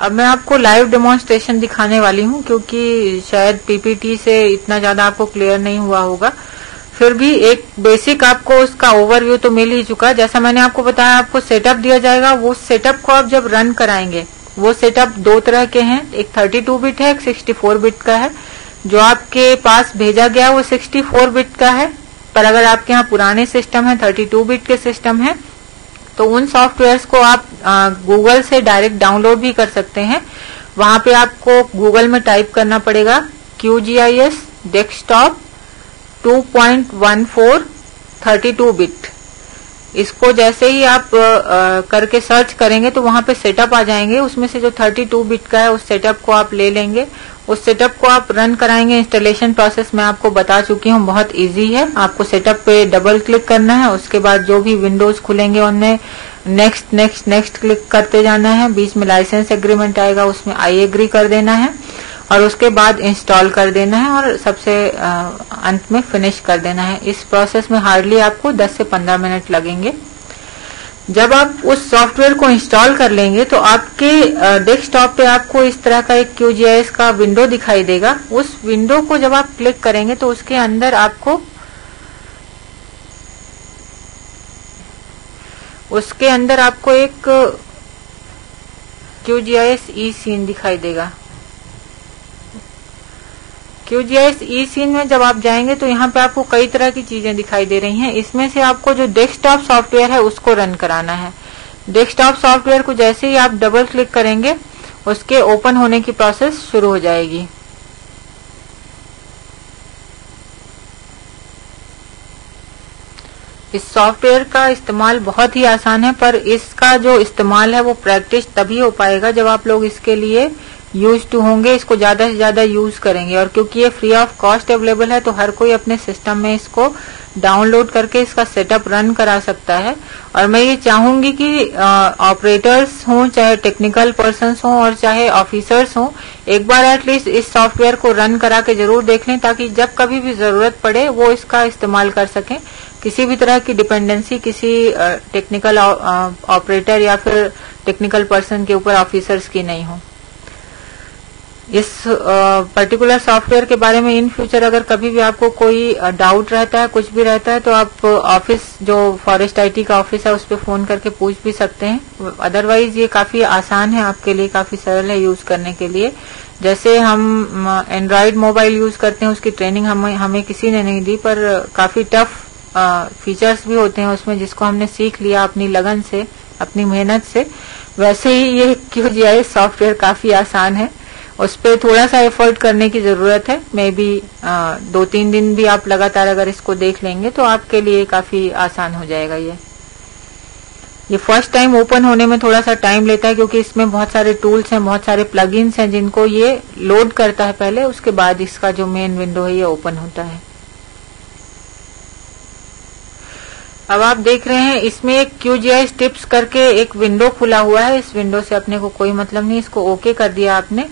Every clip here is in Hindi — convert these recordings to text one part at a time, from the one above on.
अब मैं आपको लाइव डेमोन्स्ट्रेशन दिखाने वाली हूँ, क्योंकि शायद पीपीटी से इतना ज्यादा आपको क्लियर नहीं हुआ होगा। फिर भी एक बेसिक आपको उसका ओवरव्यू तो मिल ही चुका। जैसा मैंने आपको बताया, आपको सेटअप दिया जाएगा। वो सेटअप को आप जब रन कराएंगे, वो सेटअप दो तरह के हैं, एक 32 बिट है, एक 64 बिट का है। जो आपके पास भेजा गया वो 64 बिट का है, पर अगर आपके यहाँ पुराने सिस्टम है, 32 बिट के सिस्टम है, तो उन सॉफ्टवेयर्स को आप गूगल से डायरेक्ट डाउनलोड भी कर सकते हैं। वहां पे आपको गूगल में टाइप करना पड़ेगा QGIS डेस्कटॉप 2.14 32 बिट। इसको जैसे ही आप करके सर्च करेंगे तो वहां पे सेटअप आ जाएंगे। उसमें से जो 32 बिट का है उस सेटअप को आप ले लेंगे, उस सेटअप को आप रन कराएंगे। इंस्टॉलेशन प्रोसेस मैं आपको बता चुकी हूँ, बहुत इजी है। आपको सेटअप पे डबल क्लिक करना है, उसके बाद जो भी विंडोज खुलेंगे उनमें नेक्स्ट नेक्स्ट नेक्स्ट क्लिक करते जाना है। बीच में लाइसेंस एग्रीमेंट आएगा, उसमें आई एग्री कर देना है और उसके बाद इंस्टॉल कर देना है और सबसे अंत में फिनिश कर देना है। इस प्रोसेस में हार्डली आपको 10 से 15 मिनट लगेंगे। जब आप उस सॉफ्टवेयर को इंस्टॉल कर लेंगे तो आपके डेस्कटॉप पे आपको इस तरह का एक QGIS का विंडो दिखाई देगा। उस विंडो को जब आप क्लिक करेंगे तो उसके अंदर आपको एक QGIS E-Scene दिखाई देगा। QGIS E-Scene में जब आप जाएंगे तो यहाँ पे आपको कई तरह की चीजें दिखाई दे रही हैं। इसमें से आपको जो डेस्कटॉप सॉफ्टवेयर है उसको रन कराना है। डेस्कटॉप सॉफ्टवेयर को जैसे ही आप डबल क्लिक करेंगे उसके ओपन होने की प्रोसेस शुरू हो जाएगी। इस सॉफ्टवेयर का इस्तेमाल बहुत ही आसान है, पर इसका जो इस्तेमाल है वो प्रैक्टिस तभी हो पाएगा जब आप लोग इसके लिए यूज टू होंगे, इसको ज्यादा से ज्यादा यूज करेंगे। और क्योंकि ये फ्री ऑफ कॉस्ट अवेलेबल है तो हर कोई अपने सिस्टम में इसको डाउनलोड करके इसका सेटअप रन करा सकता है। और मैं ये चाहूंगी कि ऑपरेटर्स हों, चाहे टेक्निकल पर्सन्स हों और चाहे ऑफिसर्स हों, एक बार एटलीस्ट इस सॉफ्टवेयर को रन करा के जरूर देख लें, ताकि जब कभी भी जरूरत पड़े वो इसका इस्तेमाल कर सकें। किसी भी तरह की डिपेंडेंसी किसी टेक्निकल ऑपरेटर या फिर टेक्निकल पर्सन के ऊपर ऑफिसर्स की नहीं हो। इस पर्टिकुलर सॉफ्टवेयर के बारे में इन फ्यूचर अगर कभी भी आपको कोई डाउट रहता है, कुछ भी रहता है, तो आप ऑफिस जो फॉरेस्ट IT का ऑफिस है उस पर फोन करके पूछ भी सकते हैं। अदरवाइज ये काफी आसान है आपके लिए, काफी सरल है यूज करने के लिए। जैसे हम एंड्रॉइड मोबाइल यूज करते हैं, उसकी ट्रेनिंग हमें किसी ने नहीं दी, पर काफी टफ फीचर्स भी होते हैं उसमें, जिसको हमने सीख लिया अपनी लगन से, अपनी मेहनत से। वैसे ही ये QGIS सॉफ्टवेयर काफी आसान है, उस पर थोड़ा सा एफर्ट करने की जरूरत है। मे बी 2-3 दिन भी आप लगातार अगर इसको देख लेंगे तो आपके लिए काफी आसान हो जाएगा। ये फर्स्ट टाइम ओपन होने में थोड़ा सा टाइम लेता है, क्योंकि इसमें बहुत सारे टूल्स हैं, बहुत सारे प्लगइन्स हैं जिनको ये लोड करता है पहले, उसके बाद इसका जो मेन विंडो है ये ओपन होता है। अब आप देख रहे हैं इसमें एक QGIS टिप्स करके एक विंडो खुला हुआ है। इस विंडो से अपने को कोई मतलब नहीं, इसको ओके कर दिया आपने।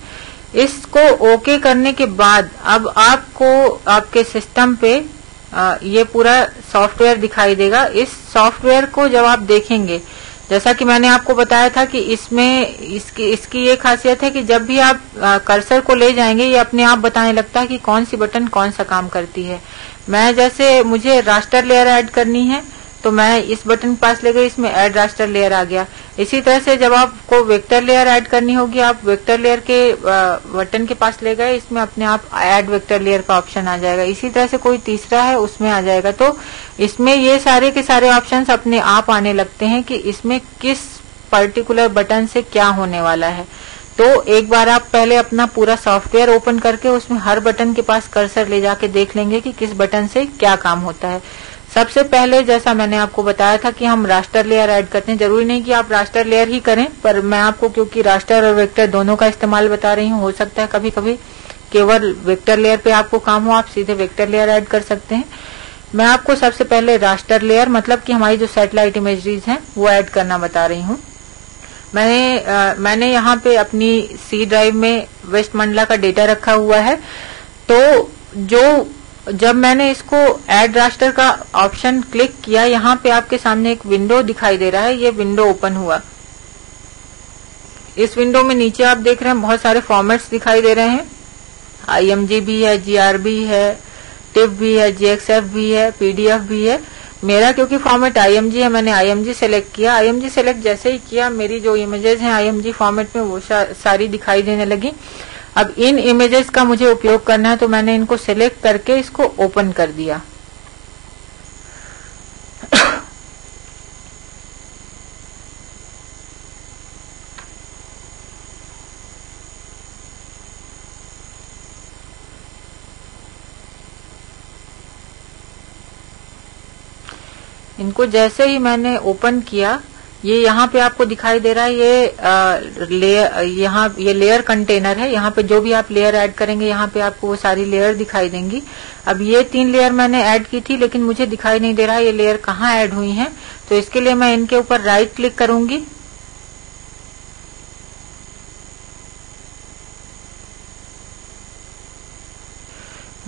इसको ओके करने के बाद अब आपको आपके सिस्टम पे ये पूरा सॉफ्टवेयर दिखाई देगा। इस सॉफ्टवेयर को जब आप देखेंगे, जैसा कि मैंने आपको बताया था कि इसकी ये खासियत है कि जब भी आप कर्सर को ले जाएंगे ये अपने आप बताने लगता है कि कौन सी बटन कौन सा काम करती है। जैसे मुझे रास्टर लेयर ऐड करनी है तो मैं इस बटन के पास ले गई, इसमें ऐड रास्टर लेयर आ गया। इसी तरह से जब आपको वेक्टर लेयर ऐड करनी होगी, आप वेक्टर लेयर के बटन के पास ले गए, इसमें अपने आप ऐड वेक्टर लेयर का ऑप्शन आ जाएगा। इसी तरह से कोई तीसरा है उसमें आ जाएगा। तो इसमें ये सारे के सारे ऑप्शंस अपने आप आने लगते हैं कि इसमें किस पर्टिकुलर बटन से क्या होने वाला है। तो एक बार आप पहले अपना पूरा सॉफ्टवेयर ओपन करके उसमें हर बटन के पास कर्सर ले जाके देख लेंगे कि किस बटन से क्या काम होता है। सबसे पहले जैसा मैंने आपको बताया था कि हम रास्टर लेयर ऐड करते हैं। जरूरी नहीं कि आप रास्टर लेयर ही करें, पर मैं आपको क्योंकि रास्टर और वेक्टर दोनों का इस्तेमाल बता रही हूँ, हो सकता है कभी कभी केवल वेक्टर लेयर पे आपको काम हो, आप सीधे वेक्टर लेयर ऐड कर सकते हैं। मैं आपको सबसे पहले रास्टर लेयर, मतलब कि हमारी जो सैटेलाइट इमेजरीज हैं वो ऐड करना बता रही हूँ। मैंने यहाँ पे अपनी C ड्राइव में वेस्ट मंडला का डेटा रखा हुआ है। तो जब मैंने इसको ऐड रास्टर का ऑप्शन क्लिक किया, यहाँ पे आपके सामने एक विंडो दिखाई दे रहा है, ये विंडो ओपन हुआ। इस विंडो में नीचे आप देख रहे हैं बहुत सारे फॉर्मेट्स दिखाई दे रहे हैं। IMG भी है, GRB है, TIFF भी है, GXF भी है, PDF भी है। मेरा क्योंकि फॉर्मेट IMG है, मैंने IMG सेलेक्ट किया। IMG सेलेक्ट जैसे ही किया, मेरी जो इमेजेस हैं IMG फॉर्मेट में वो सारी दिखाई देने लगी। अब इन इमेजेस का मुझे उपयोग करना है, तो मैंने इनको सेलेक्ट करके इसको ओपन कर दिया। इनको जैसे ही मैंने ओपन किया, ये यहाँ पे आपको दिखाई दे रहा है, ये लेयर कंटेनर है। यहाँ पे जो भी आप लेयर ऐड करेंगे, यहाँ पे आपको वो सारी लेयर दिखाई देंगी। अब ये 3 लेयर मैंने ऐड की थी, लेकिन मुझे दिखाई नहीं दे रहा ये लेयर कहाँ ऐड हुई हैं। तो इसके लिए मैं इनके ऊपर राइट क्लिक करूंगी।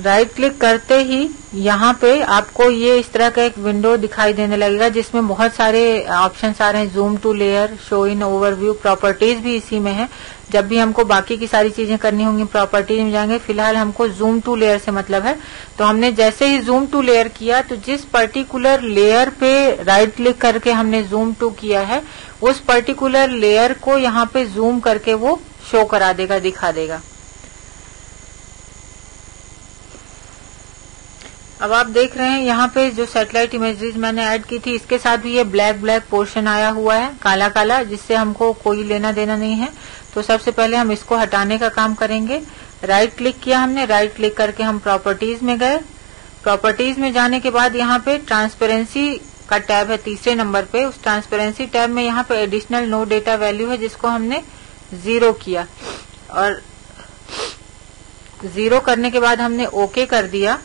राइट क्लिक करते ही यहाँ पे आपको ये इस तरह का एक विंडो दिखाई देने लगेगा, जिसमें बहुत सारे ऑप्शंस आ रहे हैं। Zoom to layer, show in overview, properties भी इसी में है। जब भी हमको बाकी की सारी चीजें करनी होंगी प्रॉपर्टीज में जाएंगे। फिलहाल हमको जूम टू लेयर से मतलब है। तो हमने जैसे ही जूम टू लेयर किया, तो जिस पर्टिकुलर लेयर पे राइट क्लिक करके हमने जूम टू किया है, उस पर्टिकुलर लेयर को यहाँ पे जूम करके वो शो करा देगा, दिखा देगा। अब आप देख रहे हैं यहाँ पे जो सैटेलाइट इमेजेस मैंने ऐड की थी, इसके साथ भी ये ब्लैक ब्लैक पोर्शन आया हुआ है, काला काला, जिससे हमको कोई लेना देना नहीं है। तो सबसे पहले हम इसको हटाने का काम करेंगे। राइट क्लिक किया हमने, राइट क्लिक करके हम प्रॉपर्टीज में गए। प्रॉपर्टीज में जाने के बाद यहाँ पे ट्रांसपेरेंसी का टैब है 3रे नंबर पे। उस ट्रांसपेरेंसी टैब में यहाँ पे एडिशनल नो डेटा वैल्यू है, जिसको हमने 0 किया। और 0 करने के बाद हमने ओके कर दिया।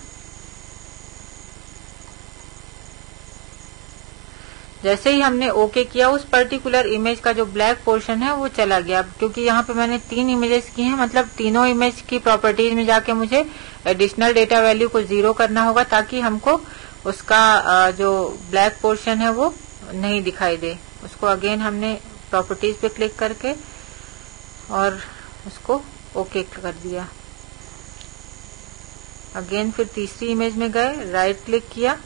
जैसे ही हमने ओके किया, उस पर्टिकुलर इमेज का जो ब्लैक पोर्शन है वो चला गया। क्योंकि यहाँ पे मैंने 3 इमेजेस की हैं, मतलब तीनों इमेज की प्रॉपर्टीज में जाके मुझे एडिशनल डेटा वैल्यू को 0 करना होगा, ताकि हमको उसका जो ब्लैक पोर्शन है वो नहीं दिखाई दे। उसको अगेन हमने प्रॉपर्टीज पे क्लिक करके और उसको ओके कर दिया। अगेन फिर 3री इमेज में गए, राइट क्लिक किया,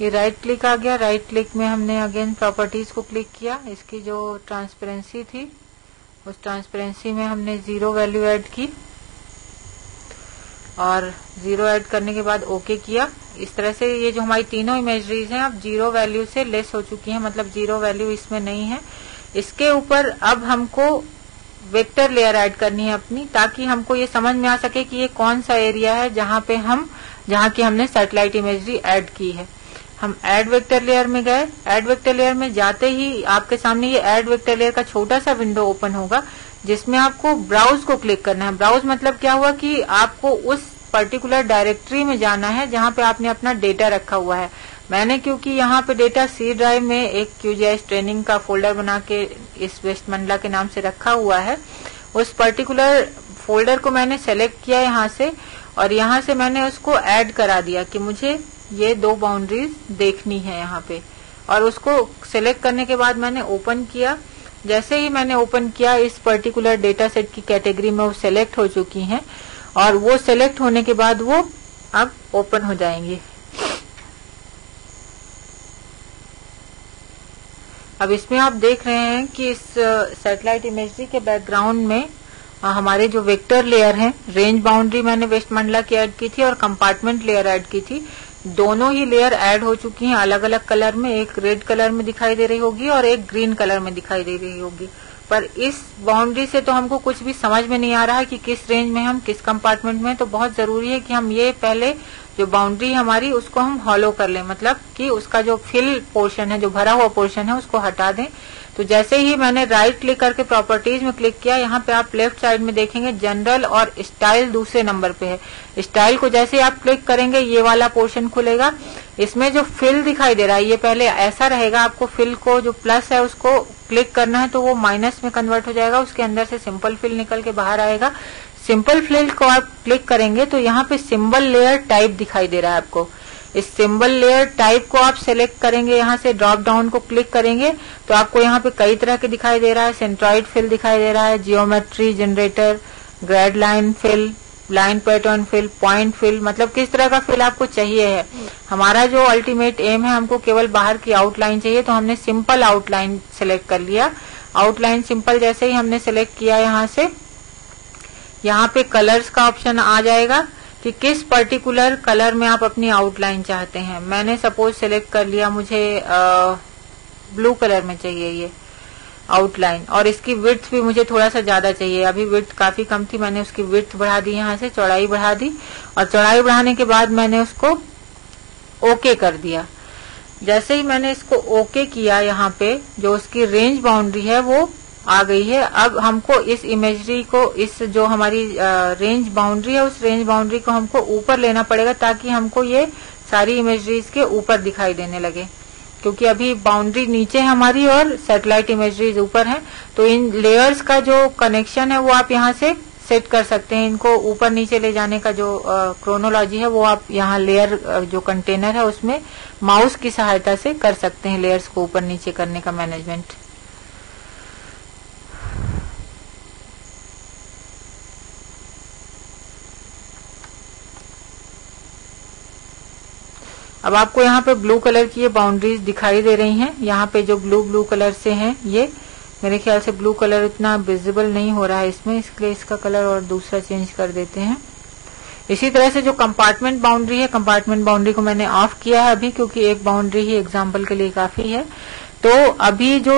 ये राइट क्लिक आ गया। राइट क्लिक में हमने अगेन प्रॉपर्टीज को क्लिक किया। इसकी जो ट्रांसपेरेंसी थी, उस ट्रांसपेरेंसी में हमने 0 वैल्यू ऐड की और 0 ऐड करने के बाद ओके किया। इस तरह से ये जो हमारी तीनों इमेजरीज हैं अब 0 वैल्यू से लेस हो चुकी हैं, मतलब 0 वैल्यू इसमें नहीं है। इसके ऊपर अब हमको वेक्टर लेयर ऐड करनी है अपनी, ताकि हमको ये समझ में आ सके कि ये कौन सा एरिया है जहाँ की हमने सैटेलाइट इमेजरी ऐड की है। हम ऐड वेक्टर लेयर में गए। ऐड वेक्टर लेयर में जाते ही आपके सामने ये ऐड वेक्टर लेयर का छोटा सा विंडो ओपन होगा, जिसमें आपको ब्राउज को क्लिक करना है। ब्राउज मतलब क्या हुआ कि आपको उस पर्टिकुलर डायरेक्टरी में जाना है जहाँ पे आपने अपना डेटा रखा हुआ है। मैंने क्योंकि यहाँ पे डेटा C ड्राइव में एक QGIS ट्रेनिंग का फोल्डर बना के इस वेस्ट मंडला के नाम से रखा हुआ है, उस पर्टिकुलर फोल्डर को मैंने सेलेक्ट किया यहाँ से, और यहाँ से मैंने उसको ऐड करा दिया कि मुझे ये 2 बाउंड्रीज देखनी है यहाँ पे। और उसको सिलेक्ट करने के बाद मैंने ओपन किया। जैसे ही मैंने ओपन किया, इस पर्टिकुलर डेटा सेट की कैटेगरी में वो सिलेक्ट हो चुकी हैं, और वो सिलेक्ट होने के बाद वो अब ओपन हो जाएंगी। अब इसमें आप देख रहे हैं कि इस सैटेलाइट इमेजरी के बैकग्राउंड में हमारे जो वेक्टर लेयर हैं, रेंज बाउंड्री मैंने वेस्ट मंडला की ऐड की थी और कंपार्टमेंट लेयर ऐड की थी। दोनों ही लेयर ऐड हो चुकी हैं अलग अलग कलर में। एक रेड कलर में दिखाई दे रही होगी और एक ग्रीन कलर में दिखाई दे रही होगी। पर इस बाउंड्री से तो हमको कुछ भी समझ में नहीं आ रहा है कि किस रेंज में हम किस कंपार्टमेंट में। तो बहुत जरूरी है कि हम ये पहले जो बाउंड्री हमारी उसको हम हॉलो कर लें, मतलब कि उसका जो फिल पोर्शन है, जो भरा हुआ पोर्शन है, उसको हटा दें। तो जैसे ही मैंने राइट क्लिक करके प्रॉपर्टीज में क्लिक किया, यहाँ पे आप लेफ्ट साइड में देखेंगे जनरल और स्टाइल दूसरे नंबर पे है। स्टाइल को जैसे आप क्लिक करेंगे ये वाला पोर्शन खुलेगा। इसमें जो फिल दिखाई दे रहा है ये पहले ऐसा रहेगा, आपको फिल को जो प्लस है उसको क्लिक करना है तो वो माइनस में कन्वर्ट हो जाएगा, उसके अंदर से सिंपल फिल निकल के बाहर आएगा। सिंपल फिल को आप क्लिक करेंगे तो यहाँ पे सिंबल लेयर टाइप दिखाई दे रहा है आपको। इस सिंबल लेयर टाइप को आप सेलेक्ट करेंगे, यहाँ से ड्रॉप डाउन को क्लिक करेंगे तो आपको यहाँ पे कई तरह के दिखाई दे रहा है। सेंट्रॉइड फिल दिखाई दे रहा है, geometry generator, grade line fill, line pattern fill, point fill, मतलब किस तरह का फिल आपको चाहिए है। हमारा जो अल्टीमेट एम है, हमको केवल बाहर की आउटलाइन चाहिए, तो हमने सिंपल आउटलाइन सेलेक्ट कर लिया। आउटलाइन सिंपल जैसे ही हमने सेलेक्ट किया, यहाँ से यहाँ पे कलर्स का ऑप्शन आ जाएगा कि किस पर्टिकुलर कलर में आप अपनी आउटलाइन चाहते हैं। मैंने सपोज सेलेक्ट कर लिया, मुझे ब्लू कलर में चाहिए ये आउटलाइन, और इसकी विड्थ भी मुझे थोड़ा सा ज्यादा चाहिए। अभी विड्थ काफी कम थी, मैंने उसकी विड्थ बढ़ा दी, यहाँ से चौड़ाई बढ़ा दी, और चौड़ाई बढ़ाने के बाद मैंने उसको ओके कर दिया। जैसे ही मैंने इसको ओके किया, यहाँ पे जो उसकी रेंज बाउंड्री है वो आ गई है। अब हमको इस इमेजरी को, इस जो हमारी रेंज बाउंड्री है, उस रेंज बाउंड्री को हमको ऊपर लेना पड़ेगा ताकि हमको ये सारी इमेजरीज के ऊपर दिखाई देने लगे, क्योंकि अभी बाउंड्री नीचे है हमारी और सैटेलाइट इमेजरीज ऊपर है। तो इन लेयर्स का जो कनेक्शन है वो आप यहाँ से सेट कर सकते हैं। इनको ऊपर नीचे ले जाने का जो क्रोनोलॉजी है वो आप यहाँ लेयर जो कंटेनर है उसमें माउस की सहायता से कर सकते हैं, लेयर्स को ऊपर नीचे करने का मैनेजमेंट। अब आपको यहाँ पे ब्लू कलर की ये बाउंड्रीज दिखाई दे रही हैं। यहाँ पे जो ब्लू कलर से हैं, ये मेरे ख्याल से ब्लू कलर इतना विजिबल नहीं हो रहा है इसमें, इसलिए इसका कलर और दूसरा चेंज कर देते हैं। इसी तरह से जो कंपार्टमेंट बाउंड्री है, कंपार्टमेंट बाउंड्री को मैंने ऑफ किया है अभी, क्योंकि एक बाउंड्री ही एग्जाम्पल के लिए काफी है। तो अभी जो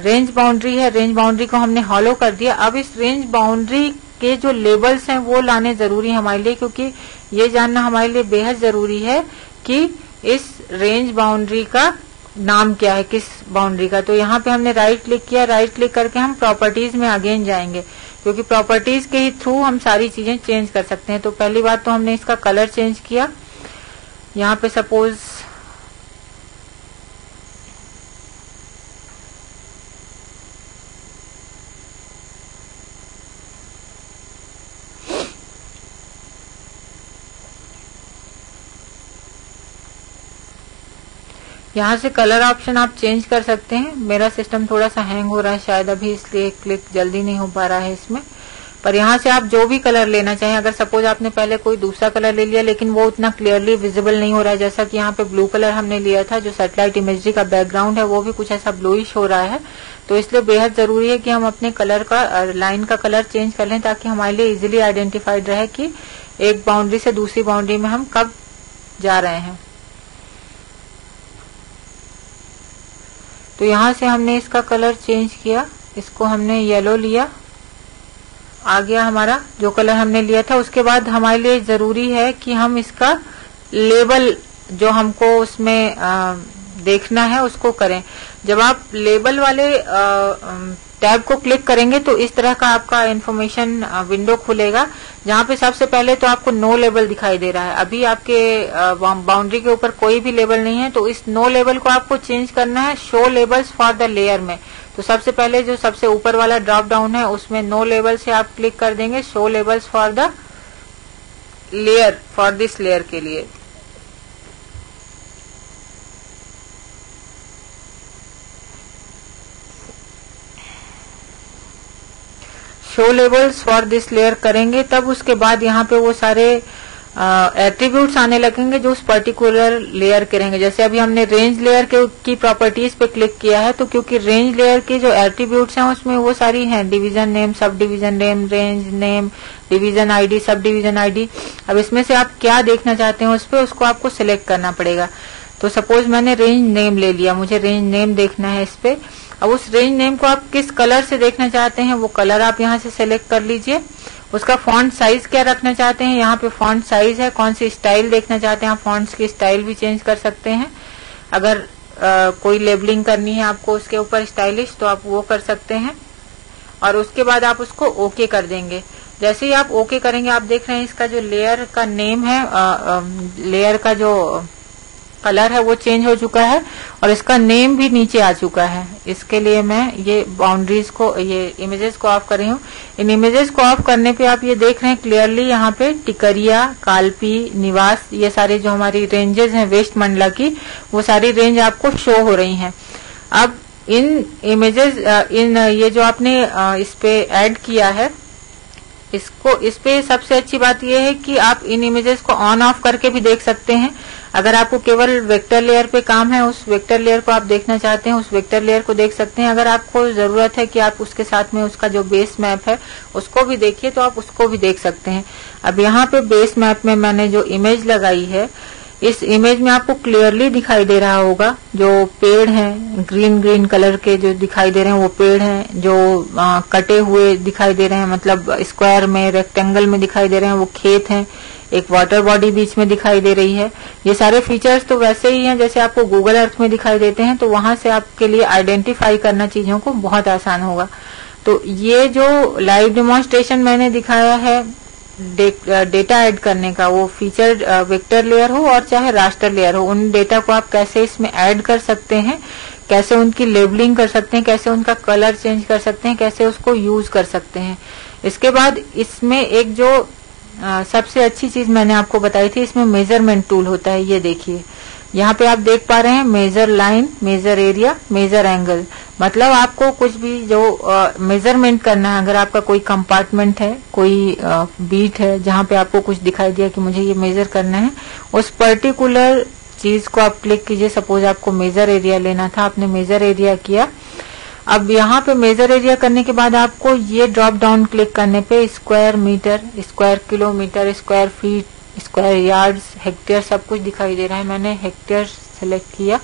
रेंज बाउंड्री है, रेंज बाउंड्री को हमने हॉलो कर दिया। अब इस रेंज बाउंड्री के जो लेबल्स हैं वो लाने जरूरी है हमारे लिए, क्योंकि ये जानना हमारे लिए बेहद जरूरी है कि इस रेंज बाउंड्री का नाम क्या है, किस बाउंड्री का। तो यहाँ पे हमने राइट क्लिक किया, राइट क्लिक करके हम प्रॉपर्टीज में अगेन जाएंगे, क्योंकि प्रॉपर्टीज के ही थ्रू हम सारी चीजें चेंज कर सकते हैं। तो पहली बात तो हमने इसका कलर चेंज किया। यहाँ पे सपोज यहाँ से कलर ऑप्शन आप चेंज कर सकते हैं। मेरा सिस्टम थोड़ा सा हैंग हो रहा है शायद अभी, इसलिए क्लिक जल्दी नहीं हो पा रहा है इसमें। पर यहाँ से आप जो भी कलर लेना चाहें, अगर सपोज आपने पहले कोई दूसरा कलर ले लिया लेकिन वो उतना क्लियरली विजिबल नहीं हो रहा है, जैसा कि यहाँ पे ब्लू कलर हमने लिया था, जो सैटेलाइट इमेजरी का बैकग्राउंड है वो भी कुछ ऐसा ब्लूइश हो रहा है, तो इसलिए बेहद जरूरी है कि हम अपने कलर का, लाइन का कलर चेंज कर लें, ताकि हमारे लिए इजिली आइडेंटिफाइड रहे कि एक बाउंड्री से दूसरी बाउंड्री में हम कब जा रहे हैं। तो यहाँ से हमने इसका कलर चेंज किया, इसको हमने येलो लिया, आ गया हमारा जो कलर हमने लिया था। उसके बाद हमारे लिए जरूरी है कि हम इसका लेबल जो हमको उसमें देखना है उसको करें। जब आप लेबल वाले टैब को क्लिक करेंगे तो इस तरह का आपका इंफॉर्मेशन विंडो खुलेगा, जहाँ पे सबसे पहले तो आपको नो लेबल दिखाई दे रहा है। अभी आपके बाउंड्री के ऊपर कोई भी लेबल नहीं है, तो इस नो लेबल को आपको चेंज करना है show labels for the layer में। तो सबसे पहले जो सबसे ऊपर वाला ड्रॉप डाउन है उसमें नो लेबल से आप क्लिक कर देंगे show labels for the layer, for this layer के लिए। Show labels for this layer करेंगे, तब उसके बाद यहाँ पे वो सारे एट्रीब्यूट्स आने लगेंगे जो उस पर्टिकुलर लेयर के रहेंगे। जैसे अभी हमने रेंज लेयर की प्रॉपर्टीज पे क्लिक किया है, तो क्योंकि रेंज लेयर के जो एट्रीब्यूट्स हैं उसमें वो सारी हैं, division name, sub division name, range name, division ID, sub division ID. अब इसमें से आप क्या देखना चाहते हैं उस पर, उसको आपको सिलेक्ट करना पड़ेगा। तो सपोज मैंने रेंज नेम ले लिया, मुझे रेंज नेम देखना है इस पे। अब उस रेंज नेम को आप किस कलर से देखना चाहते हैं वो कलर आप यहाँ से सिलेक्ट कर लीजिए। उसका फॉन्ट साइज क्या रखना चाहते हैं, यहाँ पे फॉन्ट साइज है। कौन सी स्टाइल देखना चाहते हैं, आप फॉन्ट्स की स्टाइल भी चेंज कर सकते हैं। अगर कोई लेबलिंग करनी है आपको उसके ऊपर स्टाइलिश, तो आप वो कर सकते हैं। और उसके बाद आप उसको ओके कर देंगे। जैसे ही आप ओके करेंगे, आप देख रहे हैं इसका जो लेयर का नेम है, लेयर का जो कलर है वो चेंज हो चुका है और इसका नेम भी नीचे आ चुका है। इसके लिए मैं ये बाउंड्रीज को, ये इमेजेस को ऑफ कर रही हूँ। इन इमेजेस को ऑफ करने पे आप ये देख रहे हैं क्लियरली यहाँ पे टिकरिया, कालपी, निवास, ये सारे जो हमारी रेंजेस हैं वेस्ट मंडला की, वो सारी रेंज आपको शो हो रही हैं। अब इन इमेजेस, ये जो आपने इस पे ऐड किया है, इस पे सबसे अच्छी बात यह है कि आप इन इमेजेस को ऑन ऑफ करके भी देख सकते हैं। अगर आपको केवल वेक्टर लेयर पे काम है, उस वेक्टर लेयर को आप देखना चाहते हैं, उस वेक्टर लेयर को देख सकते हैं। अगर आपको जरूरत है कि आप उसके साथ में उसका जो बेस मैप है उसको भी देखिए, तो आप उसको भी देख सकते हैं। अब यहाँ पे बेस मैप में मैंने जो इमेज लगाई है, इस इमेज में आपको क्लियरली दिखाई दे रहा होगा जो पेड़ हैं, ग्रीन ग्रीन कलर के जो दिखाई दे रहे हैं वो पेड़ हैं। जो कटे हुए दिखाई दे रहे हैं, मतलब स्क्वायर में, रेक्टेंगल में दिखाई दे रहे हैं, वो खेत हैं। एक वाटर बॉडी बीच में दिखाई दे रही है। ये सारे फीचर्स तो वैसे ही हैं जैसे आपको गूगल अर्थ में दिखाई देते हैं, तो वहां से आपके लिए आइडेंटिफाई करना चीजों को बहुत आसान होगा। तो ये जो लाइव डेमोन्स्ट्रेशन मैंने दिखाया है डेटा ऐड करने का, वो फीचर वेक्टर लेयर हो और चाहे रास्टर लेयर हो, उन डेटा को आप कैसे इसमें ऐड कर सकते हैं, कैसे उनकी लेबलिंग कर सकते हैं, कैसे उनका कलर चेंज कर सकते हैं, कैसे उसको यूज कर सकते हैं। इसके बाद इसमें एक जो सबसे अच्छी चीज मैंने आपको बताई थी, इसमें मेजरमेंट टूल होता है। ये देखिए यहाँ पे आप देख पा रहे हैं measure line, measure area, measure angle. मतलब आपको कुछ भी जो मेजरमेंट करना है, अगर आपका कोई कंपार्टमेंट है, कोई बीट है जहाँ पे आपको कुछ दिखाई दिया कि मुझे ये मेजर करना है, उस पर्टिकुलर चीज को आप क्लिक कीजिए। सपोज आपको मेजर एरिया लेना था, आपने मेजर एरिया किया। अब यहाँ पे मेजर एरिया करने के बाद आपको ये ड्रॉप डाउन क्लिक करने पे square metre, square kilometre, square feet, square yards, hectare सब कुछ दिखाई दे रहा है। मैंने हेक्टेयर सेलेक्ट किया।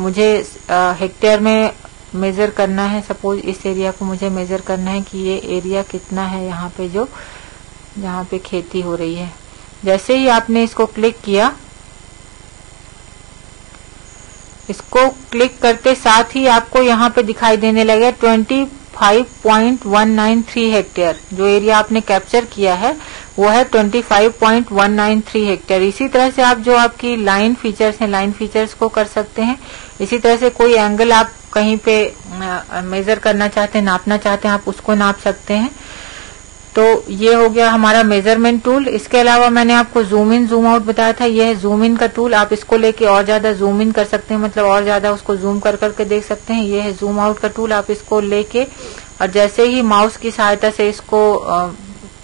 मुझे हेक्टेयर में मेजर करना है। सपोज इस एरिया को मुझे मेजर करना है कि ये एरिया कितना है यहाँ पे, जो जहाँ पे खेती हो रही है। जैसे ही आपने इसको क्लिक किया, इसको क्लिक करते साथ ही आपको यहाँ पे दिखाई देने लगे 25.193 हेक्टेयर। जो एरिया आपने कैप्चर किया है वो है 25.193 हेक्टेयर। इसी तरह से आप जो आपकी लाइन फीचर्स हैं, लाइन फीचर्स को कर सकते हैं। इसी तरह से कोई एंगल आप कहीं पे मेजर करना चाहते हैं, नापना चाहते हैं, आप उसको नाप सकते हैं। तो ये हो गया हमारा मेजरमेंट टूल। इसके अलावा मैंने आपको जूम इन जूम आउट बताया था, यह है जूम इन का टूल। आप इसको लेके और ज्यादा जूम इन कर सकते हैं, मतलब और ज्यादा उसको जूम कर करके देख सकते हैं। ये है जूम आउट का टूल। आप इसको लेके और जैसे ही माउस की सहायता से इसको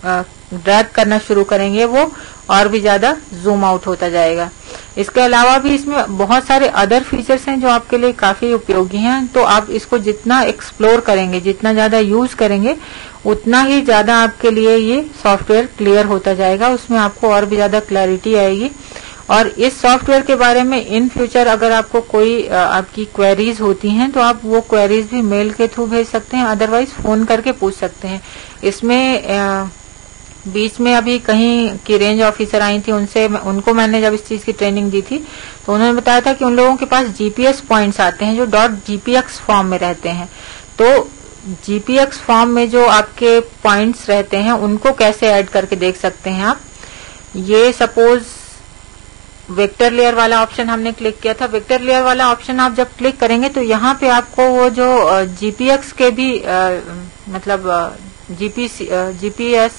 ड्रैग करना शुरू करेंगे, वो और भी ज्यादा जूम आउट होता जाएगा। इसके अलावा भी इसमें बहुत सारे अदर फीचर्स हैं जो आपके लिए काफी उपयोगी हैं। तो आप इसको जितना एक्सप्लोर करेंगे, जितना ज्यादा यूज करेंगे, उतना ही ज्यादा आपके लिए ये सॉफ्टवेयर क्लियर होता जाएगा। उसमें आपको और भी ज्यादा क्लैरिटी आएगी। और इस सॉफ्टवेयर के बारे में इन फ्यूचर अगर आपको कोई आपकी क्वेरीज होती हैं तो आप वो क्वेरीज भी मेल के थ्रू भेज सकते हैं, अदरवाइज फोन करके पूछ सकते हैं। इसमें बीच में अभी कहीं की रेंज ऑफिसर आई थी, उनको मैंने जब इस चीज की ट्रेनिंग दी थी तो उन्होंने बताया था कि उन लोगों के पास जीपीएस पॉइंट्स आते हैं जो .gpx फॉर्म में रहते हैं। तो जीपीएक्स फॉर्म में जो आपके पॉइंट्स रहते हैं उनको कैसे ऐड करके देख सकते हैं आप। ये सपोज वेक्टर लेयर वाला ऑप्शन हमने क्लिक किया था। वेक्टर लेयर वाला ऑप्शन आप जब क्लिक करेंगे तो यहाँ पे आपको वो जो जीपीएक्स के भी मतलब जीपीएस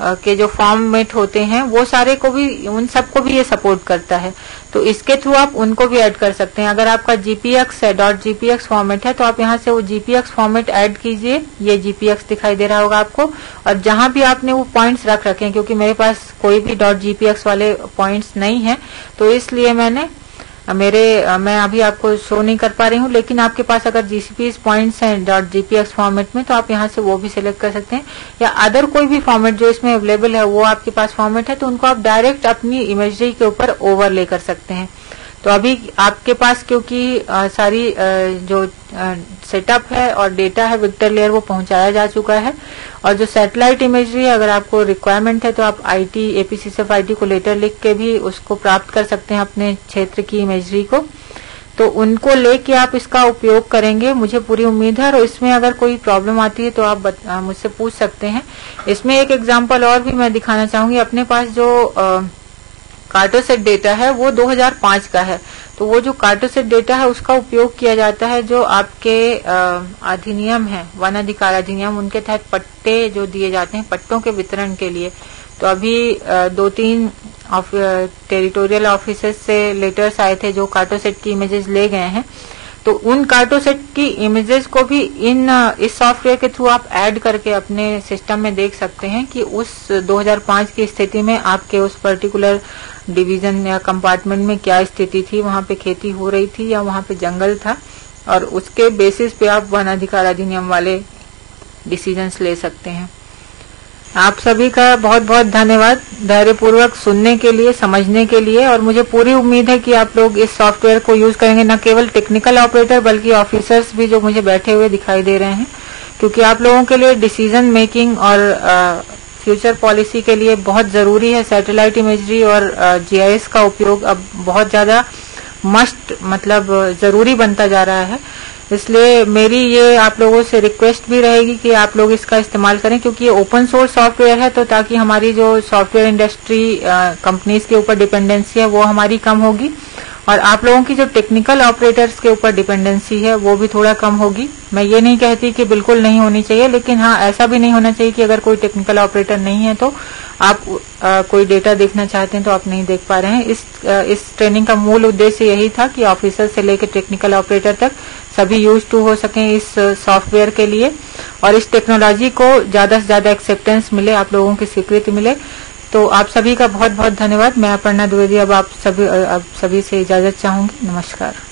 के जो फॉर्मेट होते हैं वो सारे को भी, उन सबको भी ये सपोर्ट करता है। तो इसके थ्रू आप उनको भी ऐड कर सकते हैं। अगर आपका जीपीएक्स है, .gpx फॉर्मेट है, तो आप यहाँ से वो जीपीएक्स फॉर्मेट ऐड कीजिए। ये जीपीएक्स दिखाई दे रहा होगा आपको। और जहां भी आपने वो पॉइंट्स रख रखे हैं, क्योंकि मेरे पास कोई भी .gpx वाले पॉइंट्स नहीं है, तो इसलिए मैं अभी आपको शो नहीं कर पा रही हूँ। लेकिन आपके पास अगर जीसीपी पॉइंट्स हैं .gpx फॉर्मेट में, तो आप यहाँ से वो भी सिलेक्ट कर सकते हैं। या अदर कोई भी फॉर्मेट जो इसमें अवेलेबल है, वो आपके पास फॉर्मेट है, तो उनको आप डायरेक्ट अपनी इमेजरी के ऊपर ओवरले कर सकते हैं। तो अभी आपके पास क्योंकि सारी जो सेटअप है और डेटा है वेक्टर लेयर वो पहुंचाया जा चुका है। और जो सैटेलाइट इमेजरी है, अगर आपको रिक्वायरमेंट है तो आप APCCF को लेटर लिख के भी उसको प्राप्त कर सकते हैं, अपने क्षेत्र की इमेजरी को। तो उनको लेके आप इसका उपयोग करेंगे, मुझे पूरी उम्मीद है। और इसमें अगर कोई प्रॉब्लम आती है तो आप मुझसे पूछ सकते हैं। इसमें एक एग्जांपल और भी मैं दिखाना चाहूंगी। अपने पास जो कार्टोसेट डेटा है वो 2005 का है। तो वो जो कार्टोसेट डेटा है उसका उपयोग किया जाता है जो आपके अधिनियम है, वन अधिकार अधिनियम, उनके तहत पट्टे जो दिए जाते हैं पट्टों के वितरण के लिए। तो अभी 2-3 टेरिटोरियल ऑफिसर्स से लेटर्स आए थे जो कार्टोसेट की इमेजेस ले गए हैं। तो उन कार्टोसेट की इमेजेस को भी इस सॉफ्टवेयर के थ्रू आप ऐड करके अपने सिस्टम में देख सकते हैं कि उस 2005 की स्थिति में आपके उस पर्टिकुलर डिवीजन या कंपार्टमेंट में क्या स्थिति थी, वहां पे खेती हो रही थी या वहां पे जंगल था, और उसके बेसिस पे आप वन अधिकार अधिनियम वाले डिसीजंस ले सकते हैं। आप सभी का बहुत बहुत धन्यवाद धैर्यपूर्वक सुनने के लिए, समझने के लिए, और मुझे पूरी उम्मीद है कि आप लोग इस सॉफ्टवेयर को यूज करेंगे, न केवल टेक्निकल ऑपरेटर बल्कि ऑफिसर्स भी जो मुझे बैठे हुए दिखाई दे रहे हैं, क्योंकि आप लोगों के लिए डिसीजन मेकिंग और फ्यूचर पॉलिसी के लिए बहुत जरूरी है सैटेलाइट इमेजरी और जीआईएस का उपयोग अब बहुत ज्यादा मतलब जरूरी बनता जा रहा है। इसलिए मेरी ये आप लोगों से रिक्वेस्ट भी रहेगी कि आप लोग इसका इस्तेमाल करें, क्योंकि ये ओपन सोर्स सॉफ्टवेयर है, तो ताकि हमारी जो सॉफ्टवेयर इंडस्ट्री कंपनीज के ऊपर डिपेंडेंसी है वो हमारी कम होगी, और आप लोगों की जो टेक्निकल ऑपरेटर्स के ऊपर डिपेंडेंसी है वो भी थोड़ा कम होगी। मैं ये नहीं कहती कि बिल्कुल नहीं होनी चाहिए, लेकिन हाँ, ऐसा भी नहीं होना चाहिए कि अगर कोई टेक्निकल ऑपरेटर नहीं है तो आप कोई डेटा देखना चाहते हैं तो आप नहीं देख पा रहे हैं। इस ट्रेनिंग का मूल उद्देश्य यही था कि ऑफिसर से लेकर टेक्निकल ऑपरेटर तक सभी यूज टू हो सकें इस सॉफ्टवेयर के लिए, और इस टेक्नोलॉजी को ज्यादा से ज्यादा एक्सेप्टेंस मिले, आप लोगों की स्वीकृति मिले। तो आप सभी का बहुत बहुत धन्यवाद। मैं अपर्णा द्विवेदी अब सभी से इजाजत चाहूंगी। नमस्कार।